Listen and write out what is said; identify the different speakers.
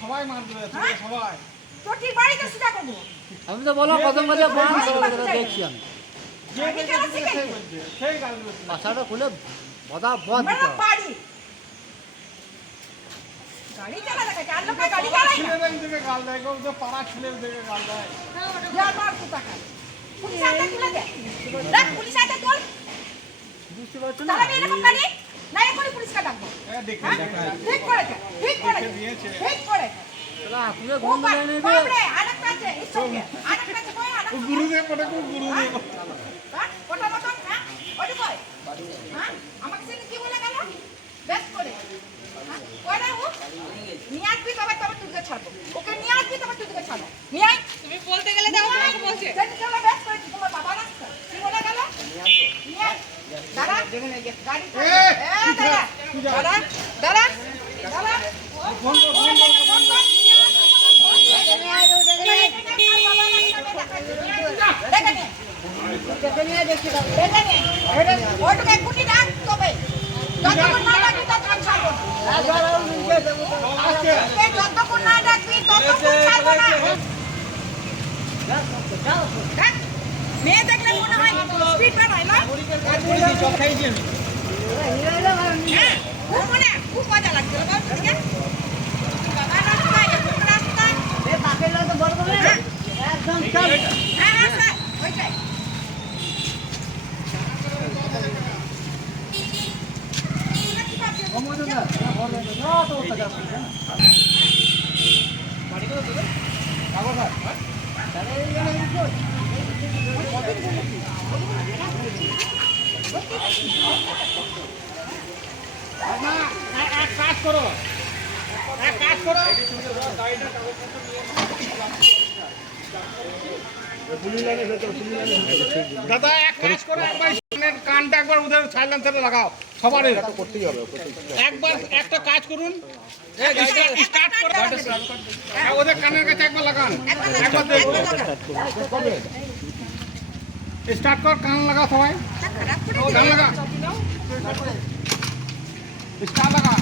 Speaker 1: সবাই মারবে
Speaker 2: হ্যাঁ?
Speaker 1: সবাই।
Speaker 2: তোর বাড়িতে সুজা করব।
Speaker 3: আমি তো বললাম প্রথম কথা বন্ধ দেখছি আমি।
Speaker 1: দেখে
Speaker 3: বাসাটা খুলে বদা বদ দিতে হবে।
Speaker 2: গাড়ি চালা দেখা চার লোক গাড়ি চালাই না।
Speaker 1: ছেলেদের দিকে গাল দেয় কেউ তো পাড়া ছেলের দিকে গাল দেয়।
Speaker 2: যার মার কোথা খায়। পুলিশ হাতে তুলে দে দেখ পুলিশ হাতে তোল
Speaker 3: বুঝতে পারছ না?
Speaker 2: চালাবি এরকম গাড়ি? না এখনই পুলিশকে ডাকবো।
Speaker 1: দেখে
Speaker 2: হ্যাঁ? ঠিক করেছে ঠিক করেছে ঠিক
Speaker 4: তুমি বলতে গেলে দাও আমাকে বলছে।
Speaker 2: তোমার বাবা না কি বলে গেল? নিয়ে দাঁড়া। গাড়ি
Speaker 1: এ,
Speaker 2: এ দাঁড়া দাঁড়া দাঁড়া দাঁড়া
Speaker 1: ফোন কর ফোন কর
Speaker 2: ফোন কর দেখে নে দেখে নে ওটুকে কুটি ডাক তবে যতক্ষণ না ডাকবি ততক্ষণ ছাড়বো না। দেখ, মেয়ে দেখলে মনে হয় স্পিড না? হ্যাঁ খুব মনে খুব মজা লাগছিল রাস্তা হ্যাঁ। হ্যাঁ
Speaker 1: এক কাজ করো এক কাজ করো দাদা এক কাজ করো একবার কানটা একবার ওদের সাইলেন্সারে লাগাও। সবার একবার একটা কাজ করুন। স্টার্ট করো হ্যাঁ, ওদের কানের কাছে একবার লাগান। একবার স্টার্ট কর কান লাগা সবাই। কান লাগা। স্টার্ট লাগা